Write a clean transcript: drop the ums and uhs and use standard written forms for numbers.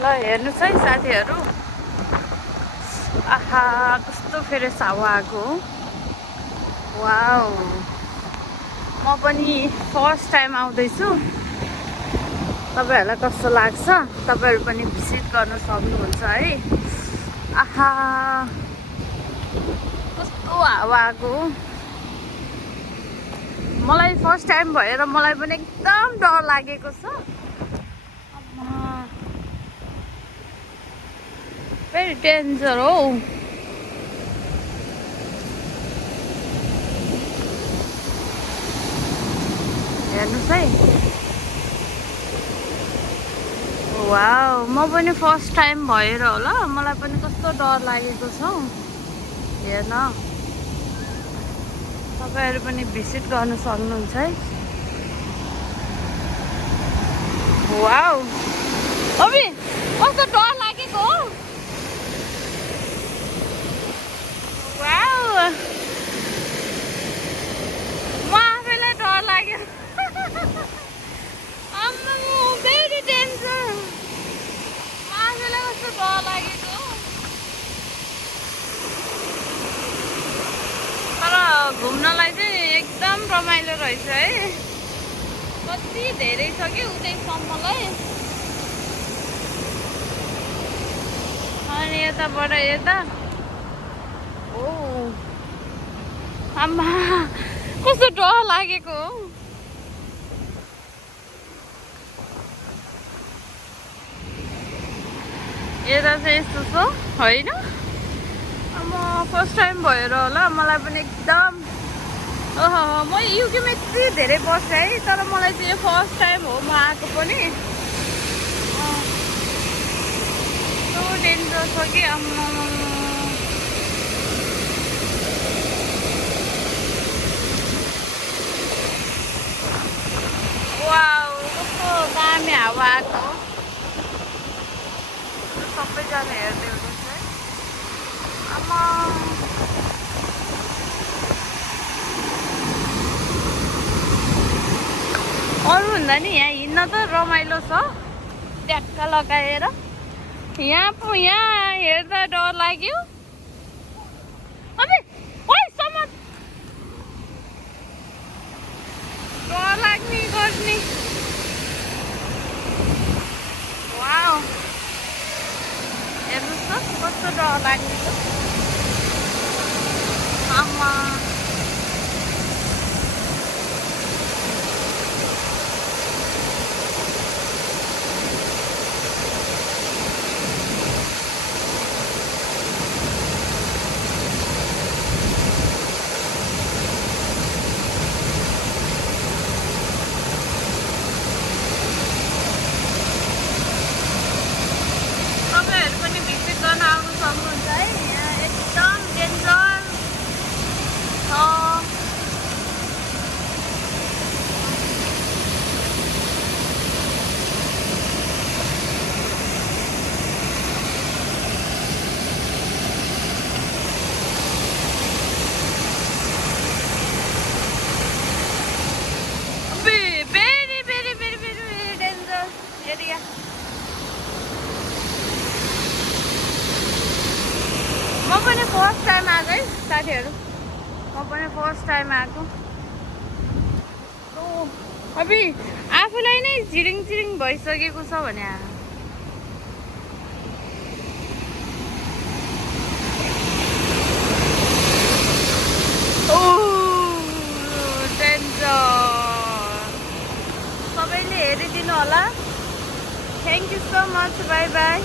ल हेर्नुहोस् है साथीहरू, आहा कस्तो फेरि हावा आएको। वाउ, म पनि फर्स्ट टाइम आउँदैछु। तपाईँहरूलाई कस्तो लाग्छ? तपाईँहरू पनि भिजिट गर्न सक्नुहुन्छ है। आहा कस्तो हावा आएको। मलाई फर्स्ट टाइम भएर मलाई पनि एकदम डर लागेको छ। भेरी डेन्जर हो। हेर्नुहोस् है, वाउ, म पनि फर्स्ट टाइम भएर होला मलाई पनि कस्तो डर लागेको छ। हेर्न, तपाईँहरू पनि भिजिट गर्न सक्नुहुन्छ है। वाउ, अबि कस्तो डर लागेको हो। वाउ, म आफैलाई डर लाग्यो। Very danger. म आफैलाई कस्तो डर लागेको। तर घुम्नलाई चाहिँ एकदम रमाइलो रहेछ है। कति धेरै छ कि उतैसम्मलाई। अनि यताबाट यता, ओ आमा कस्तो डर लागेको हो। यता चाहिँ यस्तो छ होइन। म फर्स्ट टाइम भएर होला मलाई पनि एकदम, ओहो, म युकेमा यति धेरै बसेँ है, तर मलाई चाहिँ फर्स्ट टाइम हो म आएको पनि। यस्तो डेन्जर छ कि आम्मा। वाउ, कस्तो दामी हावा आएको। सबैजना हेर्दै हुनुहुन्छ है। आमा अरूभन्दा नि यहाँ हिँड्न त रमाइलो छ, ट्याक्का लगाएर। यहाँ हेर्दा डर लाग्यो। अबे ओइ समात, डर लाग्ने गर्ने। वाउ, हेर्नुहोस् त कस्तो डर लाग्ने छ। आमा तपाईँहरू पनि भिजिट गर्न आउनु सक्नुहुन्छ है। यहाँ एकदम डेन्जर छ। Very very very very danger area. म पनि फर्स्ट टाइम आएको है साथीहरू, म पनि फर्स्ट टाइम आएको। अबि आफूलाई नै झिरिङ झिरिङ भइसकेको छ भने। ओ डेन्जर। सबैले हेरिदिनु होला। Thank you so much, by by.